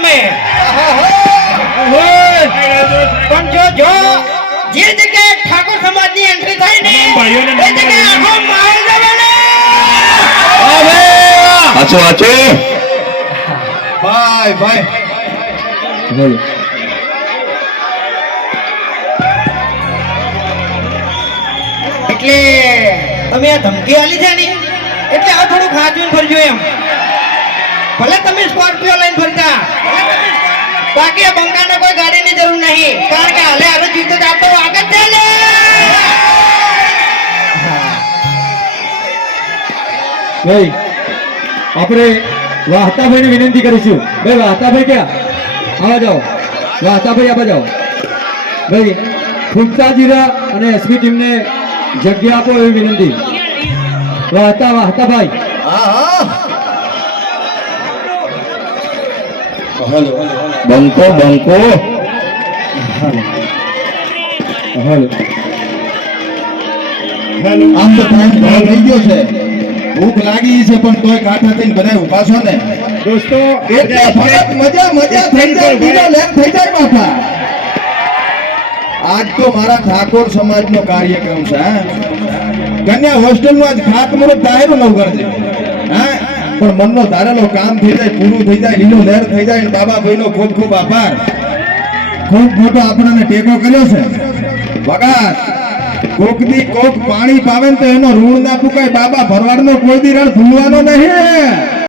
અમે પણ જો જે જગ્યાએ ઠાકોર સમાજની એન્ટ્રી થાય ને એ જગ્યાએ આખો માહોલ જવાનો આચો આચો ભાઈ ભાઈ બોલો એટલે તમે આ ધમકી આલી છે ને એટલે આ થોડું ખાજું ફરજો એમ ભલે તમે સ્કોર્પિયો લઈને ફરતા બાકી આ બંકાને કોઈ ગાડીની જરૂર નહીં કારણ કે હાલે હારે જીવતો જાતો આગળ ચાલે ભાઈ આપણે વાહતાભાઈને વિનંતી કરીશું ભાઈ વાહતાભાઈ ક્યાં આવા જાઓ વાહતાભાઈ આવા જાઓ ભાઈ ફૂલતા જીરા અને એસપી ટીમને જગ્યા આપો એવી વિનંતી વાહતાભાઈ હા બંકો બંકો હાલો આમ તો ટાઈમ ઘણો થઈ ગયો છે ભૂખ લાગી છે પણ તોય કાંઠા થઈને બધા ઊભા છો ને દોસ્તો એટલે ફરક મજા થઈ જાય બીજો લેમ થઈ જાય બાપા આજ તો મારા ઠાકોર સમાજનો કાર્યક્રમ છે કન્યા હોસ્ટેલમાં આજ ખાતમુહૂર્ત દાયરો નવ કરજે હા પણ મનનો ધારેલો કામ થઈ જાય પૂરું થઈ જાય લીલો લહેર થઈ જાય ને બાબા ભાઈનો ખૂબ ખૂબ આભાર ખૂબ મોટો આપણને ટેકો કર્યો છે વગાર કોક દી કોક પાણી પાવે ને તો એનો ઋણ ના ફૂકાય બાબા ભરવાડનો કોઈ દી રણ ભૂલવાનો નહીં